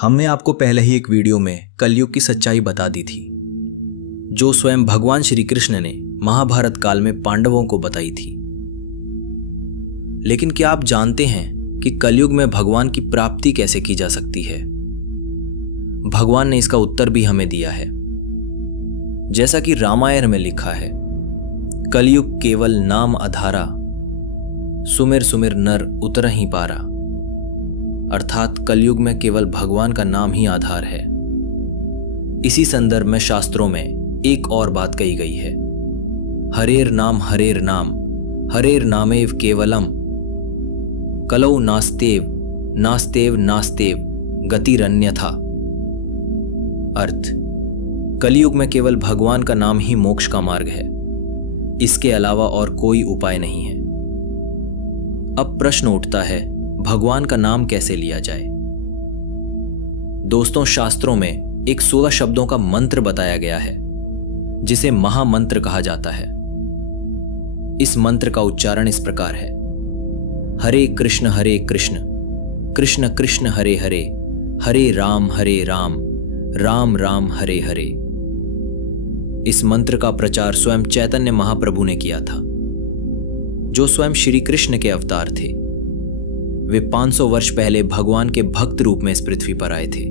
हमने आपको पहले ही एक वीडियो में कलयुग की सच्चाई बता दी थी, जो स्वयं भगवान श्री कृष्ण ने महाभारत काल में पांडवों को बताई थी। लेकिन क्या आप जानते हैं कि कलयुग में भगवान की प्राप्ति कैसे की जा सकती है? भगवान ने इसका उत्तर भी हमें दिया है। जैसा कि रामायण में लिखा है, कलयुग केवल नाम आधारा, सुमिर सुमिर नर उतरहि पारा। अर्थात कलयुग में केवल भगवान का नाम ही आधार है। इसी संदर्भ में शास्त्रों में एक और बात कही गई है, हरेर नाम हरेर नामेव केवलम, कलौ नास्तेव नास्तेव नास्तेव गतिरन्यथा। अर्थ, कलयुग में केवल भगवान का नाम ही मोक्ष का मार्ग है, इसके अलावा और कोई उपाय नहीं है। अब प्रश्न उठता है, भगवान का नाम कैसे लिया जाए? दोस्तों, शास्त्रों में एक 16 शब्दों का मंत्र बताया गया है, जिसे महामंत्र कहा जाता है। इस मंत्र का उच्चारण इस प्रकार है, हरे कृष्ण कृष्ण कृष्ण हरे हरे, हरे राम राम राम हरे हरे। इस मंत्र का प्रचार स्वयं चैतन्य महाप्रभु ने किया था, जो स्वयं श्री कृष्ण के अवतार थे। वे 500 वर्ष पहले भगवान के भक्त रूप में इस पृथ्वी पर आए थे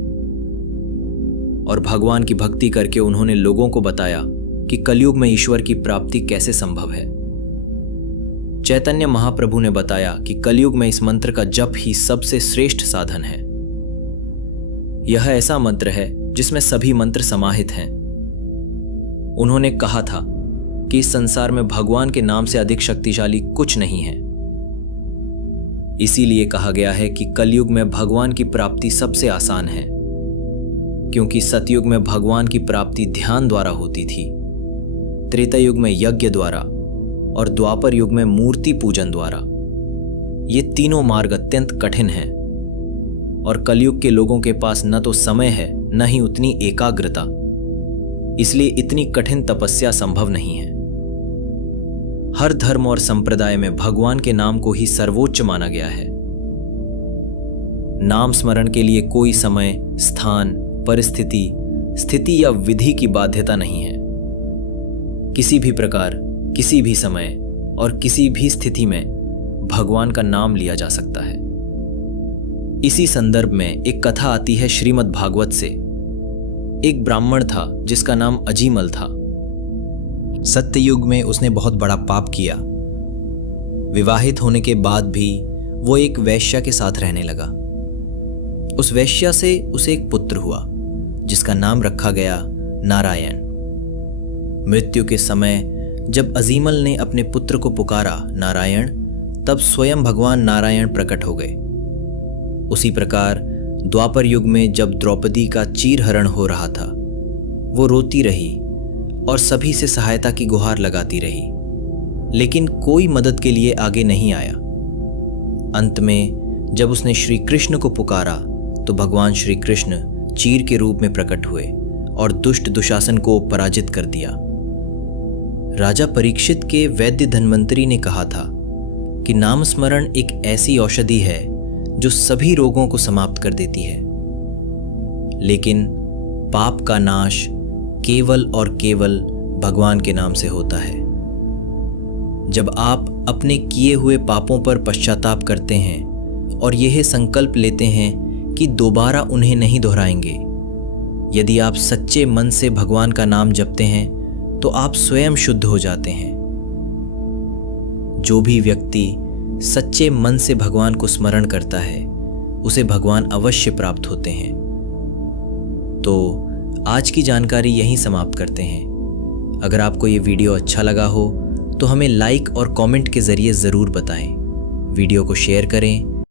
और भगवान की भक्ति करके उन्होंने लोगों को बताया कि कलयुग में ईश्वर की प्राप्ति कैसे संभव है। चैतन्य महाप्रभु ने बताया कि कलयुग में इस मंत्र का जप ही सबसे श्रेष्ठ साधन है। यह ऐसा मंत्र है जिसमें सभी मंत्र समाहित हैं। उन्होंने कहा था कि इस संसार में भगवान के नाम से अधिक शक्तिशाली कुछ नहीं है। इसीलिए कहा गया है कि कलयुग में भगवान की प्राप्ति सबसे आसान है, क्योंकि सतयुग में भगवान की प्राप्ति ध्यान द्वारा होती थी, त्रेता युग में यज्ञ द्वारा और द्वापर युग में मूर्ति पूजन द्वारा। ये तीनों मार्ग अत्यंत कठिन हैं और कलयुग के लोगों के पास न तो समय है, न ही उतनी एकाग्रता, इसलिए इतनी कठिन तपस्या संभव नहीं है। हर धर्म और संप्रदाय में भगवान के नाम को ही सर्वोच्च माना गया है। नाम स्मरण के लिए कोई समय, स्थान, परिस्थिति, स्थिति या विधि की बाध्यता नहीं है। किसी भी प्रकार, किसी भी समय और किसी भी स्थिति में भगवान का नाम लिया जा सकता है। इसी संदर्भ में एक कथा आती है श्रीमद् भागवत से। एक ब्राह्मण था जिसका नाम अजीमल था। सत्ययुग में उसने बहुत बड़ा पाप किया। विवाहित होने के बाद भी वो एक वैश्या के साथ रहने लगा। उस वैश्या से उसे एक पुत्र हुआ, जिसका नाम रखा गया नारायण। मृत्यु के समय जब अजीमल ने अपने पुत्र को पुकारा नारायण, तब स्वयं भगवान नारायण प्रकट हो गए। उसी प्रकार द्वापर युग में जब द्रौपदी का चीरहरण हो रहा था, वो रोती रही और सभी से सहायता की गुहार लगाती रही, लेकिन कोई मदद के लिए आगे नहीं आया। अंत में जब उसने श्री कृष्ण को पुकारा, तो भगवान श्री कृष्ण चीर के रूप में प्रकट हुए और दुष्ट दुशासन को पराजित कर दिया। राजा परीक्षित के वैद्य धन्वंतरी ने कहा था कि नाम स्मरण एक ऐसी औषधि है जो सभी रोगों को समाप्त कर देती है, लेकिन पाप का नाश केवल और केवल भगवान के नाम से होता है। जब आप अपने किए हुए पापों पर पश्चाताप करते हैं और यह संकल्प लेते हैं कि दोबारा उन्हें नहीं दोहराएंगे, यदि आप सच्चे मन से भगवान का नाम जपते हैं तो आप स्वयं शुद्ध हो जाते हैं। जो भी व्यक्ति सच्चे मन से भगवान को स्मरण करता है, उसे भगवान अवश्य प्राप्त होते हैं। तो आज की जानकारी यहीं समाप्त करते हैं। अगर आपको ये वीडियो अच्छा लगा हो तो हमें लाइक और कमेंट के ज़रिए ज़रूर बताएं। वीडियो को शेयर करें